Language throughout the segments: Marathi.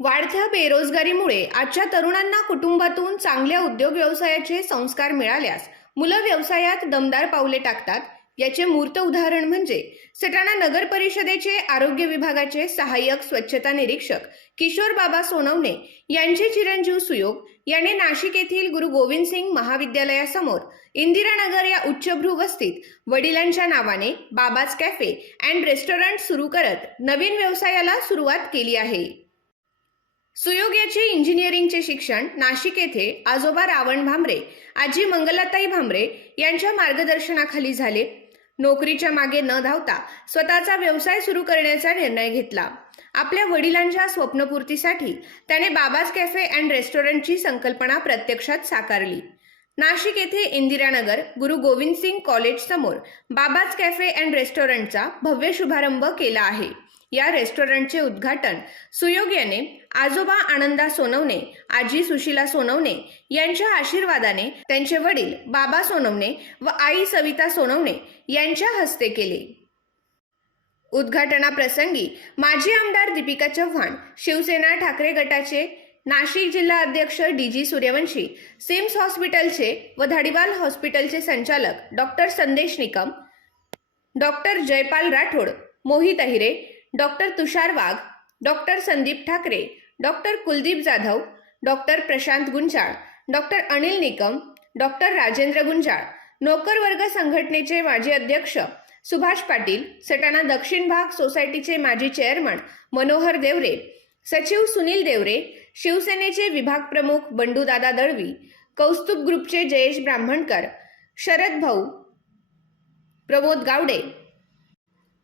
वाढत्या बेरोजगारीमुळे आजच्या तरुणांना कुटुंबातून चांगल्या उद्योग व्यवसायाचे संस्कार मिळाल्यास मुलं व्यवसायात दमदार पावले टाकतात. याचे मूर्त उदाहरण म्हणजे सटाणा नगर परिषदेचे आरोग्य विभागाचे सहाय्यक स्वच्छता निरीक्षक किशोर बाबा सोनवणे यांचे चिरंजीव सुयोग याने नाशिक येथील गुरु गोविंद सिंग महाविद्यालयासमोर इंदिरानगर या उच्चभ्रू वस्तीत वडिलांच्या नावाने बाबाज कॅफे अँड रेस्टॉरंट सुरू करत नवीन व्यवसायाला सुरुवात केली आहे. सुयोग याचे इंजिनिअरिंगचे शिक्षण नाशिक येथे आजोबा रावण भांबरे आजी मंगलाताई भांबरे यांच्या मार्गदर्शनाखाली झाले. नोकरीच्या मागे न धावता स्वतःचा व्यवसाय सुरू करण्याचा निर्णय घेतला. आपल्या वडिलांच्या स्वप्नपूर्तीसाठी त्याने बाबाज कॅफे अँड रेस्टॉरंटची संकल्पना प्रत्यक्षात साकारली. नाशिक येथे इंदिरानगर गुरु गोविंद सिंग कॉलेज समोर बाबाज कॅफे अँड रेस्टॉरंटचा भव्य शुभारंभ केला आहे. या रेस्टॉरंटचे उद्घाटन सुयोग याने आजोबा आनंदा सोनवणे आजी सुशीला सोनवणे यांच्या आशीर्वादाने त्यांचे वडील बाबा सोनवणे व आई सविता सोनवणे यांच्या हस्ते केले. उद्घाटनाप्रसंगी माजी आमदार दीपिका चव्हाण शिवसेना ठाकरे गटाचे नाशिक जिल्हा अध्यक्ष डी जी सूर्यवंशी सिम्स हॉस्पिटलचे व धाडीवाल हॉस्पिटलचे संचालक doctor Sandesh Nikam doctor Jaypal Rathod Mohit Ahire doctor Tushar Wagh doctor Sandeep Thakare doctor Kuldeep Jadhav doctor Prashant Gunjal doctor Anil Nikam doctor Rajendra Gunjal. नोकर वर्ग संघटनेचे माजी अध्यक्ष सुभाष पाटील सटाणा दक्षिण भाग सोसायटीचे माजी चेअरमन मनोहर देवरे सचिव सुनील देवरे शिवसेनेचे विभाग प्रमुख बंडूदादा दळवी कौस्तुभ ग्रुपचे जयेश ब्राह्मणकर शरद भाऊ प्रमोद गावडे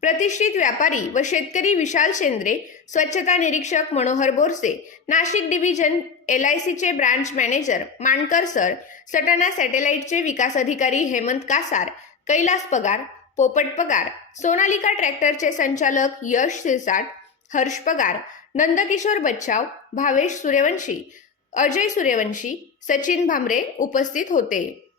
प्रतिष्ठित व्यापारी व शेतकरी विशाल शेंद्रे स्वच्छता निरीक्षक Manohar Borse Nashik division L I सीचे branch manager Mankar sir Satana सॅटेलाईटचे विकास अधिकारी हेमंत कासार कैलास पगार पोपट पगार सोनालिका ट्रॅक्टरचे संचालक यश सिरसाट हर्ष पगार नंदकिशोर बच्चाव भावेश सूर्यवंशी अजय सूर्यवंशी सचिन भामरे उपस्थित होते.